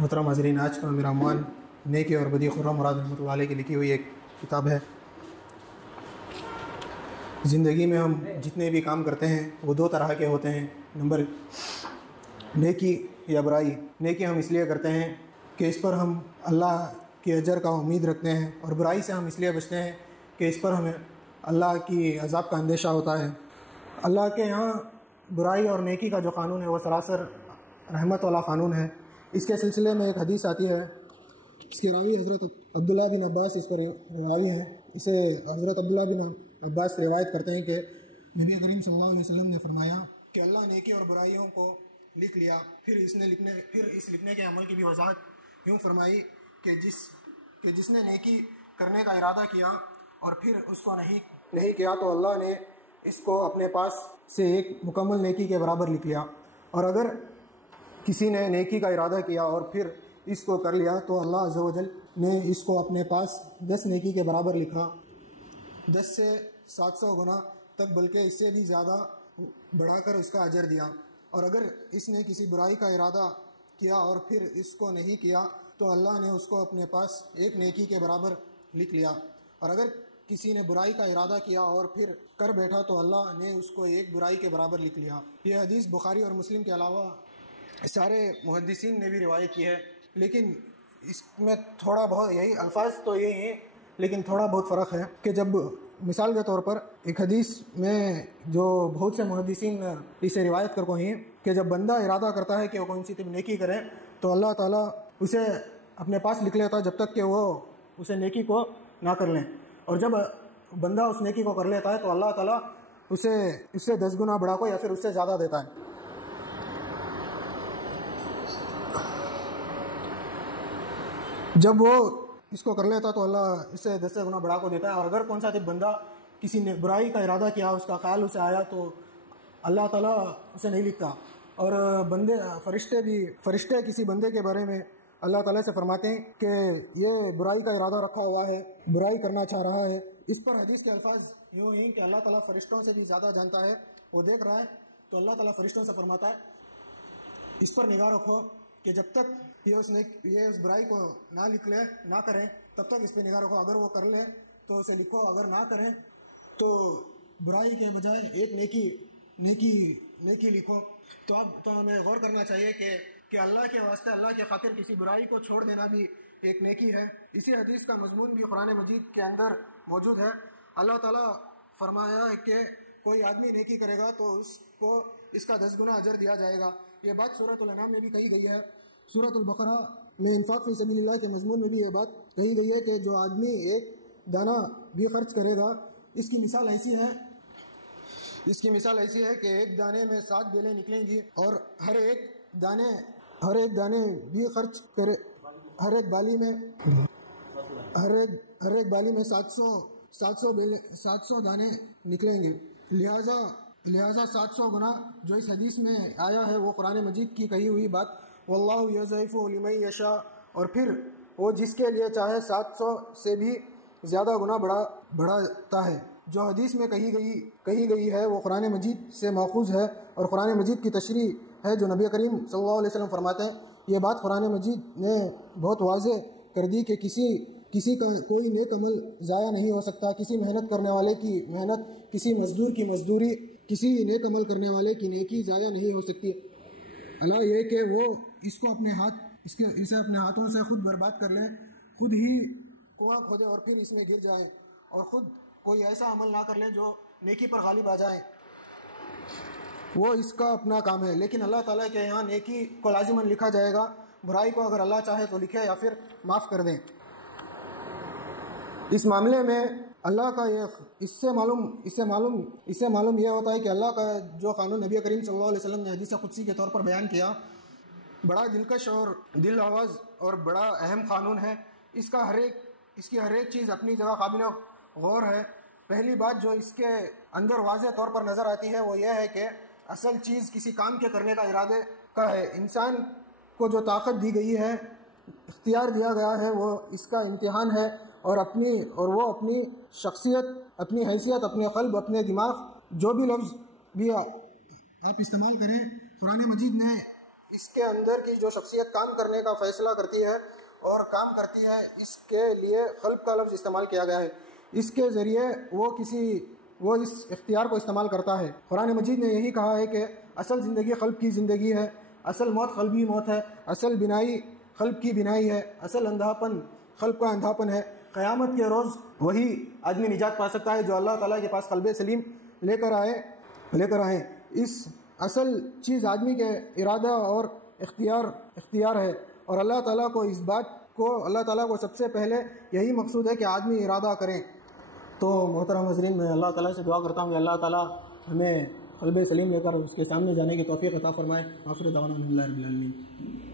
محترم حاضرین، آج کا میرا عنوان نیکی اور بدی خرم مراد رحمۃ اللہ علیہ کی لکھی ہوئی ایک کتاب ہے۔ زندگی میں ہم جتنے بھی کام کرتے ہیں وہ دو طرح کے ہوتے ہیں۔ نمبر نیکی یا برائی۔ نیکی ہم اس لیے کرتے ہیں کہ اس پر ہم اللہ کے اجر کا امید رکھتے ہیں، اور برائی سے ہم اس لیے بچتے ہیں کہ اس پر ہمیں اللہ کی عذاب کا اندیشہ ہوتا ہے۔ اللہ کے یہاں برائی اور نیکی کا جو قانون ہے وہ سراسر رحمت والا قانون ہے۔ اس کے سلسلے میں ایک حدیث آتی ہے، اس کے راوی حضرت عبداللہ بن عباس اس پر راوی ہیں۔ اسے حضرت عبداللہ بن عباس روایت کرتے ہیں کہ نبی کریم صلی اللہ علیہ وسلم نے فرمایا کہ اللہ نیکی اور برائیوں کو لکھ لیا، پھر اس لکھنے کے عمل کی بھی وضاحت یوں فرمائی کہ جس نے نیکی کرنے کا ارادہ کیا اور پھر اس کو نہیں کیا تو اللہ نے اس کو اپنے پاس سے ایک مکمل نیکی کے برابر لکھ لیا، اور اگر کسی نے نیکی کا ارادہ کیا اور پھر اس کو کر لیا تو اللہ عز و جل نے اس کو اپنے پاس 10 نیکی کے برابر لکھا، 10 سے 700 گنا تک، بلکہ اس سے بھی زیادہ بڑھا کر اس کا اجر دیا۔ اور اگر اس نے کسی برائی کا ارادہ کیا اور پھر اس کو نہیں کیا تو اللہ نے اس کو اپنے پاس ایک نیکی کے برابر لکھ لیا، اور اگر کسی نے برائی کا ارادہ کیا اور پھر کر بیٹھا تو اللہ نے اس کو ایک برائی کے برابر لکھ لیا۔ یہ حدیث بخاری اور مسلم کے علاوہ سارے محدثین نے بھی روایت کی ہے، لیکن اس میں تھوڑا بہت یہی الفاظ تو یہی ہیں، لیکن تھوڑا بہت فرق ہے کہ جب مثال کے طور پر ایک حدیث میں جو بہت سے محدثین اسے روایت کر ہیں کہ جب بندہ ارادہ کرتا ہے کہ وہ کون سی نیکی کرے تو اللہ تعالیٰ اسے اپنے پاس لکھ لیتا جب تک کہ وہ اسے نیکی کو نہ کر لیں، اور جب بندہ اس نیکی کو کر لیتا ہے تو اللہ تعالیٰ اسے اس سے 10 گنا بڑھا کو یا پھر اس سے زیادہ دیتا ہے۔ جب وہ اس کو کر لیتا تو اللہ اس سے 10 گنا بڑھا کو دیتا ہے، اور اگر کون سا بندہ کسی نے برائی کا ارادہ کیا، اس کا خیال اسے آیا تو اللہ تعالیٰ اسے نہیں لکھتا۔ اور فرشتے کسی بندے کے بارے میں اللہ تعالیٰ سے فرماتے ہیں کہ یہ برائی کا ارادہ رکھا ہوا ہے، برائی کرنا چاہ رہا ہے۔ اس پر حدیث کے الفاظ یوں ہی کہ اللہ تعالیٰ فرشتوں سے بھی زیادہ جانتا ہے، وہ دیکھ رہا ہے، تو اللہ تعالیٰ فرشتوں سے فرماتا ہے اس پر نگاہ رکھو کہ جب تک یہ اس برائی کو نہ لکھ لے، نہ کریں، تب تک اس پہ نگاہ رکھو، اگر وہ کر لے تو اسے لکھو، اگر نہ کریں تو برائی کے بجائے ایک نیکی لکھو۔ تو ہمیں غور کرنا چاہیے کہ اللہ کے واسطے، اللہ کی خاطر کسی برائی کو چھوڑ دینا بھی ایک نیکی ہے۔ اسی حدیث کا مضمون بھی قرآن مجید کے اندر موجود ہے۔ اللہ تعالیٰ فرمایا ہے کہ کوئی آدمی نیکی کرے گا تو اس کو اس کا 10 گنا اجر دیا جائے گا۔ یہ بات سورۃ الانعام میں بھی کہی گئی ہے۔ سورۃ البقرہ میں انفاق فی سبیل اللہ کے مضمون میں بھی یہ بات کہی گئی ہے کہ جو آدمی ایک دانہ بھی خرچ کرے گا، اس کی مثال ایسی ہے کہ ایک دانے میں 7 بیلیں نکلیں گی، اور ہر ایک دانے بھی خرچ کرے، ہر ایک بالی میں 700 دانے نکلیں گے۔ لہذا 700 گنا جو اس حدیث میں آیا ہے وہ قرآن مجید کی کہی ہوئی بات، واللہ یضاعف لمن یشاء، اور پھر وہ جس کے لیے چاہے 700 سے بھی زیادہ گنا بڑھاتا ہے۔ جو حدیث میں کہی گئی ہے وہ قرآن مجید سے ماخوذ ہے، اور قرآن مجید کی تشریح ہے جو نبی کریم صلی اللہ علیہ وسلم فرماتے ہیں۔ یہ بات قرآن مجید نے بہت واضح کر دی کہ کسی کا کوئی نیک عمل ضائع نہیں ہو سکتا، کسی محنت کرنے والے کی محنت، کسی مزدور کی مزدوری، کسی نیک عمل کرنے والے کی نیکی ضائع نہیں ہو سکتی، اللہ یہ کہ وہ اسے اپنے ہاتھوں سے خود برباد کر لیں، خود ہی کنواں کھودے اور پھر اس میں گر جائے، اور خود کوئی ایسا عمل نہ کر لیں جو نیکی پر غالب آ جائے، وہ اس کا اپنا کام ہے۔ لیکن اللہ تعالیٰ کے یہاں نیکی کو لازماً لکھا جائے گا، برائی کو اگر اللہ چاہے تو لکھے یا پھر معاف کر دیں۔ اس معاملے میں اللہ کا اس سے معلوم یہ ہوتا ہے کہ اللہ کا جو قانون نبی کریم صلی اللہ علیہ وسلم نے حدیث قدسی کے طور پر بیان کیا، بڑا دلکش اور دل آواز اور بڑا اہم قانون ہے۔ اس کی ہر ایک چیز اپنی جگہ قابل غور ہے۔ پہلی بات جو اس کے اندر واضح طور پر نظر آتی ہے وہ یہ ہے کہ اصل چیز کسی کام کے کرنے کا ارادے کا ہے۔ انسان کو جو طاقت دی گئی ہے، اختیار دیا گیا ہے، وہ اس کا امتحان ہے، اور وہ اپنی شخصیت، اپنی حیثیت، اپنے قلب، اپنے دماغ، جو بھی لفظ بھی آپ استعمال کریں، قرآن مجید نے اس کے اندر کی جو شخصیت کام کرنے کا فیصلہ کرتی ہے اور کام کرتی ہے، اس کے لیے قلب کا لفظ استعمال کیا گیا ہے۔ اس کے ذریعے وہ اس اختیار کو استعمال کرتا ہے۔ قرآن مجید نے یہی کہا ہے کہ اصل زندگی قلب کی زندگی ہے، اصل موت قلبی موت ہے، اصل بینائی قلب کی بینائی ہے، اصل اندھاپن قلب کا اندھاپن ہے۔ قیامت کے روز وہی آدمی نجات پا سکتا ہے جو اللہ تعالیٰ کے پاس قلب سلیم لے کر آئے۔ اس اصل چیز آدمی کے ارادہ اور اختیار ہے، اور اللہ تعالیٰ کو سب سے پہلے یہی مقصود ہے کہ آدمی ارادہ کریں۔ تو محترم حضرین، میں اللہ تعالیٰ سے دعا کرتا ہوں کہ اللہ تعالیٰ ہمیں قلب سلیم لے کر اس کے سامنے جانے کی توفیق عطا فرمائے۔ آخر دعوانا الحمدللہ رب العالمین۔